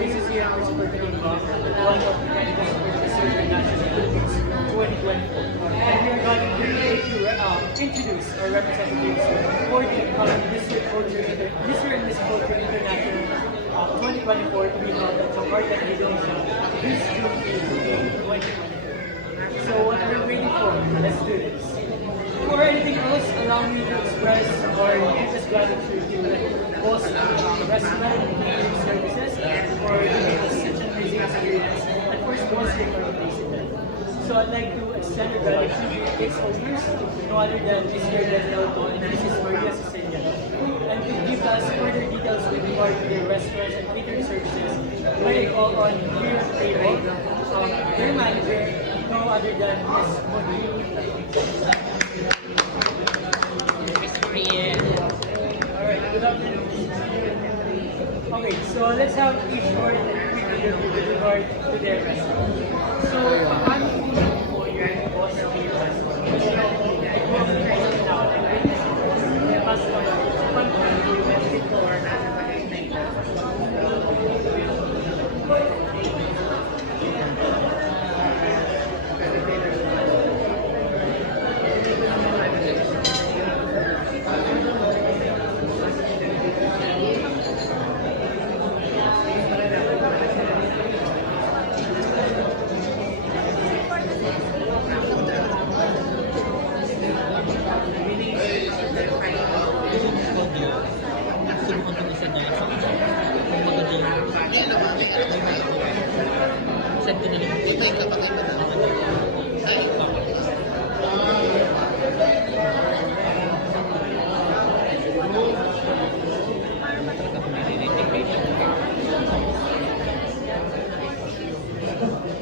this is your opportunity one of the candidates for the Survey National Philippines 2024. And we are going to introduce our representatives for the Mr. and Miss Culture International 2024 to be held at Jakarta, Indonesia, this June 2024. So what are we waiting for? Let's do this. Before anything else, allow me to express our deepest gratitude to both restaurant and services for giving us such an amazing experience and for sponsoring our place event. So I'd like to extend our gratitude to its owners, no other than Mr. Reynaldo and Mrs. Maria Cecilia. And to give us further details with regard to their restaurants and catering services, may I call on here table their manager, no other than Ms. Monique. Alright, good afternoon. Okay, so let's have a short quick video with regard to their restaurant. So, I'm for your boss of your restaurant. You know, it was right now, and witnessing the customer confident you went before and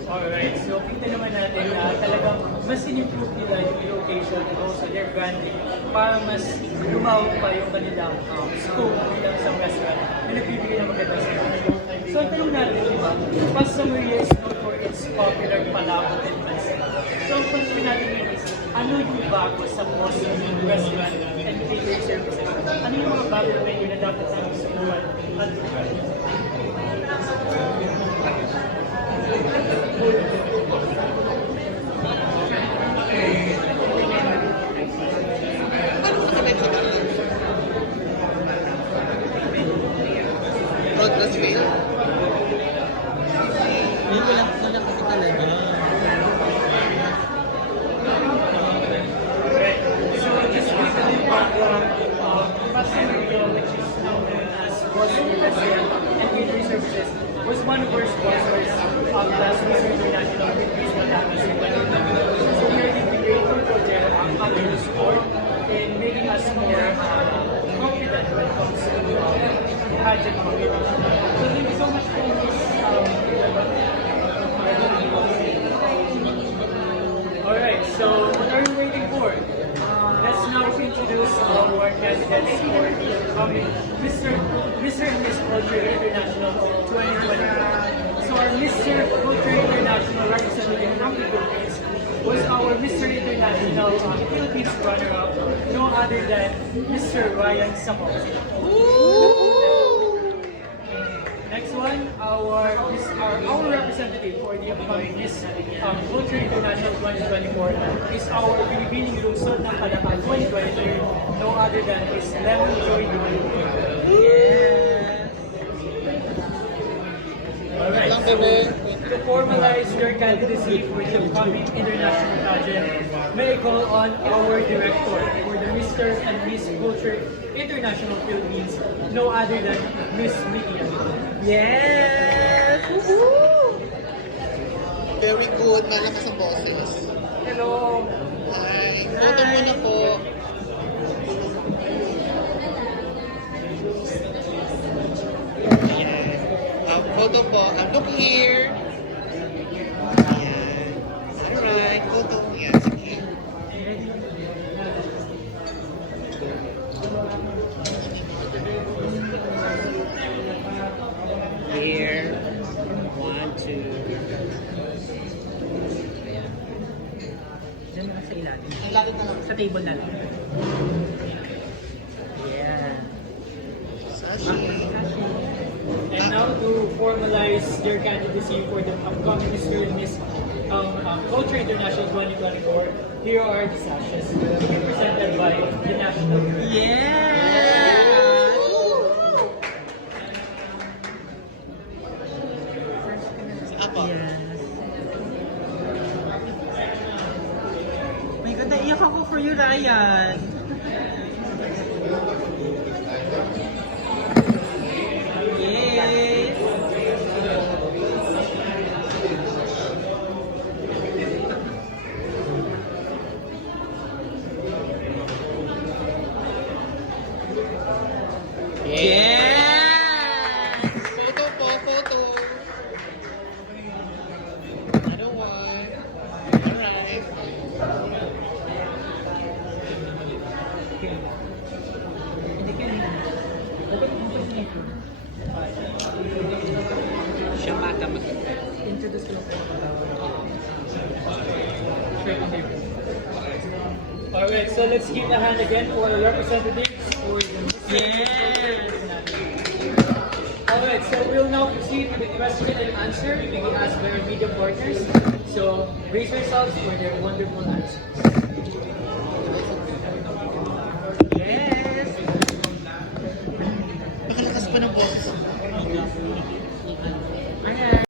alright, so kita naman natin na talagang mas in-improve nila yung location and also their branding para mas lumawak pa yung kanilang scope bilang isang restaurant na nagbibigay ng magandang service. So ang tanong natin, di ba? Pasta Maria is known for its popular palabot and pansit. So ang question natin ngayon is, ano yung bago sa Post Restaurant and Catering Services? Ano yung mga bago na menu na dapat namin subukan at Roadcrossville? Hindi ko lang kasi talaga. So just recently background Pasta Maria, which is known as Post Restaurant and Catering Services, was one of our sponsors of last week's International Philippines Matapos. So we are really grateful for their continued support in making us more confident when it comes to pageant competition. So thank you so much for this. Alright, so what are you waiting for? Let's now introduce our candidates for the upcoming Mr. and Miss Culture International 2024. So our Mr. Culture International representative from the Philippines was our Mr. International Philippines runner-up, no other than Mr. Ryan Samok. Next one, our representative for the upcoming Miss Culture International 2024 is our Binibining Lungsod ng Kalakal 2023, no other than Miss Lemon Joy Dumayo. Yes! Alright, so to formalize your candidacy for the upcoming international pageant, may I call on our director for the Mr. and Miss Culture International Philippines, no other than Miss Mikia. Yes! Woohoo! Very good. Malakas ang boses. Hello! Hi. Photo muna po. Yes. Photo po. Look here. Yes. Alright. Photo. Yes. Sige. Here. 1, 2. Diyan na sa ilalim. Ilalim na lang. Sa table na lang. Yeah. Sashi. And now now to formalize their candidacy for the upcoming Miss Culture International 2024, here are the sashes to be presented by the national. Yeah! Apa? Yes. My God, naiyak ako for you, Ryan. Yay! Yeah! Photo po, photo. Another one. Alright. Siya mata Introduce ko lang po. Straight on paper. Alright, so let's give a hand again for the representatives for the Yes! Alright, so we'll now proceed with the question and answer being asked by our media partners. So brace yourselves for their wonderful answers. Yes! Nakalakas pa ng boses.